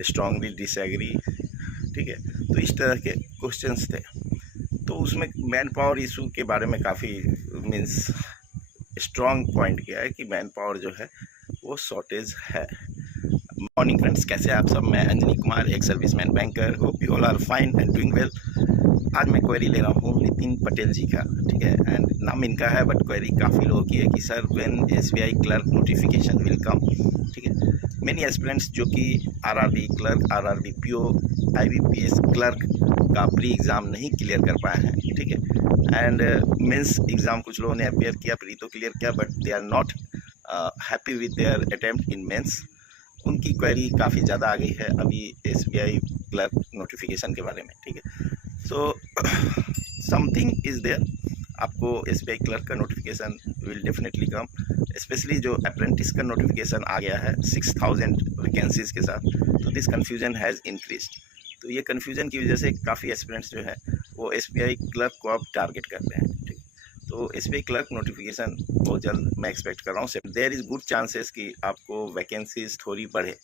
Strongly disagree, ठीक है। तो इस तरह के क्वेश्चंस थे। तो उसमें मैन पावर इशू के बारे में काफ़ी मीन्स स्ट्रॉन्ग पॉइंट किया है कि मैन पावर जो है वो शॉर्टेज है। मॉर्निंग फ्रेंड्स, कैसे आप सब? मैं अंजनी कुमार, एक serviceman banker. Hope you all are fine and doing well. आज मैं क्वेरी ले रहा हूँ नितिन पटेल जी का, ठीक है। एंड नाम इनका है बट क्वेरी काफ़ी लोगों की है कि sir when SBI clerk notification will come, ठीक है। मेनी एस्पिरेंट्स जो कि RRB clerk, RRB PO, IBPS clerk का प्री एग्ज़ाम नहीं क्लियर कर पाए हैं, ठीक है। एंड मेंस एग्ज़ाम कुछ लोगों ने अपेयर किया, प्री तो क्लियर किया, but they are not happy with their attempt in mains. उनकी क्वेरी काफ़ी ज़्यादा आ गई है अभी एसबीआई क्लर्क नोटिफिकेशन के बारे में, ठीक है। So something is there. आपको एसबीआई क्लर्क का notification will definitely come, specially जो अप्रेंटिस का नोटिफिकेशन आ गया है 6000 वैकेंसीज़ के साथ। तो दिस कन्फ्यूजन हैज़ इंक्रीज्ड। तो ये कन्फ्यूजन की वजह से काफ़ी एस्पिरेंट्स जो है वो एसबीआई क्लर्क को अब टारगेट कर रहे हैं, ठीक। तो एसबीआई क्लर्क नोटिफिकेशन बहुत जल्द मैं एक्सपेक्ट कर रहा हूँ। देयर इज़ गुड चांसेस कि आपको वैकेंसीज थोड़ी बढ़े।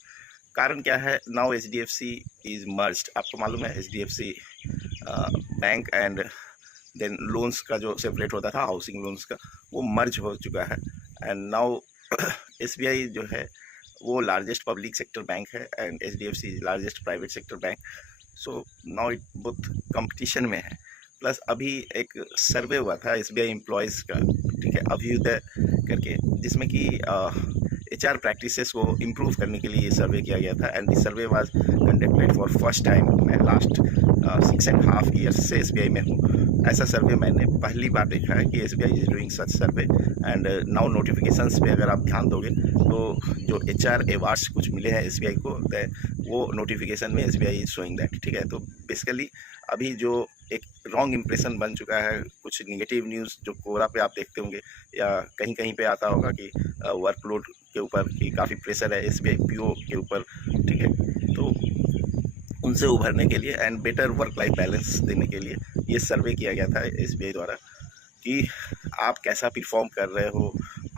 कारण क्या है? Now HDFC is merged. आपको मालूम है HDFC bank and then loans का जो सेपरेट होता था हाउसिंग लोन्स का, वो मर्ज हो चुका है। एंड नाउ एसबीआई जो है वो लार्जेस्ट पब्लिक सेक्टर बैंक है and HDFC is largest private sector bank. So now it बहुत कंपटीशन में है। प्लस अभी एक सर्वे हुआ था एसबीआई एम्प्लॉयज़ का, ठीक है, अभ्युदय करके, जिसमें कि एचआर प्रैक्टिसेस को इम्प्रूव करने के लिए ये सर्वे किया गया था। And this survey was conducted for first time. मैं लास्ट 6.5 ईयर्स से एसबीआई में हूँ। ऐसा सर्वे मैंने पहली बार देखा है कि SBI is doing such survey. And now notifications पे अगर आप ध्यान दोगे तो जो एचआर अवार्ड्स कुछ मिले हैं एसबीआई को, वो नोटिफिकेशन में एसबीआई इज शोइंग दैट, ठीक है। तो बेसिकली अभी जो एक रॉन्ग इम्प्रेशन बन चुका है, कुछ निगेटिव न्यूज़ जो कोरा पे आप देखते होंगे या कहीं कहीं पे आता होगा कि वर्कलोड के ऊपर कि काफ़ी प्रेशर है एसबीआई पीओ के ऊपर, ठीक है। तो उनसे उभरने के लिए and better work life balance देने के लिए ये सर्वे किया गया था एसबीआई द्वारा कि आप कैसा परफॉर्म कर रहे हो,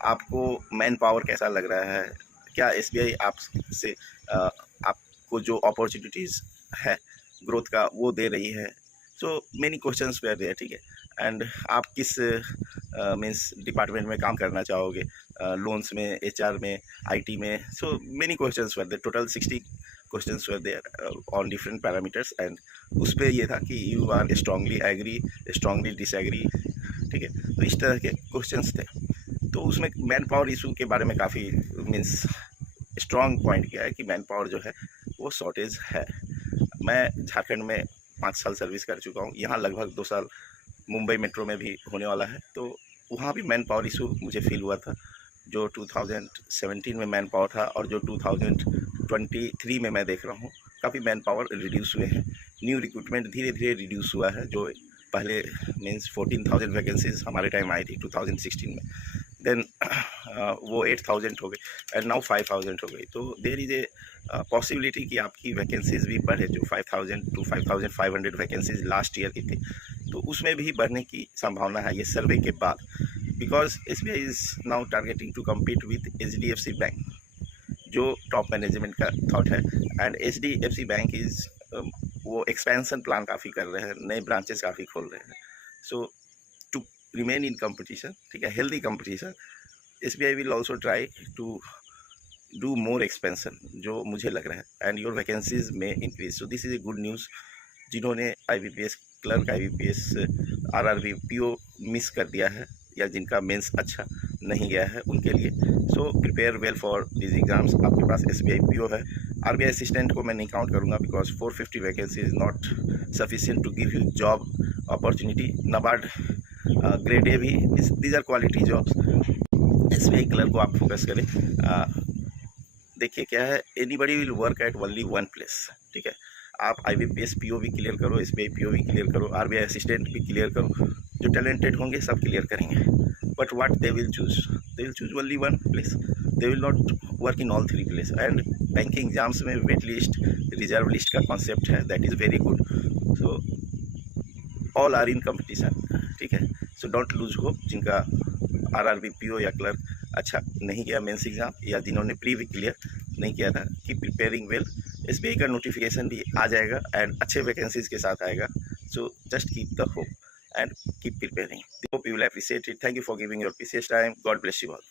आपको मैन पावर कैसा लग रहा है, क्या एसबीआई आपसे आपको जो अपॉर्चुनिटीज़ है ग्रोथ का वो दे रही है। So many questions were there, ठीक है। एंड आप किस मीन्स डिपार्टमेंट में काम करना चाहोगे, लोन्स में, एचआर में, आईटी में। So many questions were there, total 60 questions were there on different parameters. And उस पर ये था कि you are strongly agree, strongly disagree, ठीक है। तो इस तरह के क्वेश्चंस थे। तो उसमें मैन पावर इशू के बारे में काफ़ी मीन्स स्ट्रॉन्ग पॉइंट किया है कि मैन पावर जो है वो शॉर्टेज है। मैं झारखंड में 5 साल सर्विस कर चुका हूँ, यहाँ लगभग 2 साल मुंबई मेट्रो में भी होने वाला है। तो वहाँ भी मैन पावर इशू मुझे फील हुआ था। जो 2017 में मैन पावर था और जो 2023 में मैं देख रहा हूँ काफ़ी मैन पावर रिड्यूस हुए हैं। न्यू रिक्रूटमेंट धीरे धीरे रिड्यूस हुआ है। जो पहले मीन्स 14,000 वैकेंसीज हमारे टाइम आई थी 2016 में, देन वो 8,000 हो गई एंड नाउ 5,000 हो गई। तो देयर इज़ ए पॉसिबिलिटी कि आपकी वैकेंसीज भी बढ़े। जो 5,000 to 5,500 वैकेंसीज लास्ट ईयर की थी, तो उसमें भी बढ़ने की संभावना है ये सर्वे के बाद। Because SBI is now targeting to compete with HDFC bank, जो टॉप मैनेजमेंट का थॉट है। एंड एचडीएफसी बैंक इज़ वो एक्सपेंशन प्लान काफ़ी कर रहे हैं, नए ब्रांचेस काफ़ी खोल रहे हैं। So to remain in competition, ठीक है, healthy competition, SBI will also try to do more expansion, जो मुझे लग रहा है। एंड योर वैकेंसीज में increase. So this is a good news. जिन्होंने IBPS clerk, IBPS, RRB PO miss कर दिया है या जिनका मेंस अच्छा नहीं गया है उनके लिए, so prepare well for this exams. आपके पास एसबीआई पीओ है। आरबीआई असिस्टेंट को मैं नहीं काउंट करूँगा because 450 vacancy is not sufficient to give you job opportunity. NABARD grade A भी, these are quality jobs. SBI clerk को आप फोकस करें। देखिए क्या है, anybody will work at only one place, ठीक है। आप आईबीपीएस पीओ भी क्लियर करो, एसबीआई पीओ भी क्लियर करो, आरबीआई असिस्टेंट भी क्लियर करो। जो टैलेंटेड होंगे सब क्लियर करेंगे, but what they will choose only one place. They will not work in all 3 place. And banking exams में वेट लिस्ट, रिजर्व लिस्ट का कॉन्सेप्ट है, that is very good. So all are in competition, ठीक है। So don't lose hope. जिनका RRB PO या clerk अच्छा नहीं किया मेंस एग्जाम, या जिन्होंने प्री भी क्लियर नहीं किया था, कीप प्रिपेयरिंग वेल। एसबीआई का नोटिफिकेशन भी आ जाएगा एंड अच्छे वैकेंसीज के साथ आएगा. So just keep the hope and keep preparing. Hope you will appreciate it. Thank you for giving your precious time. God bless you all.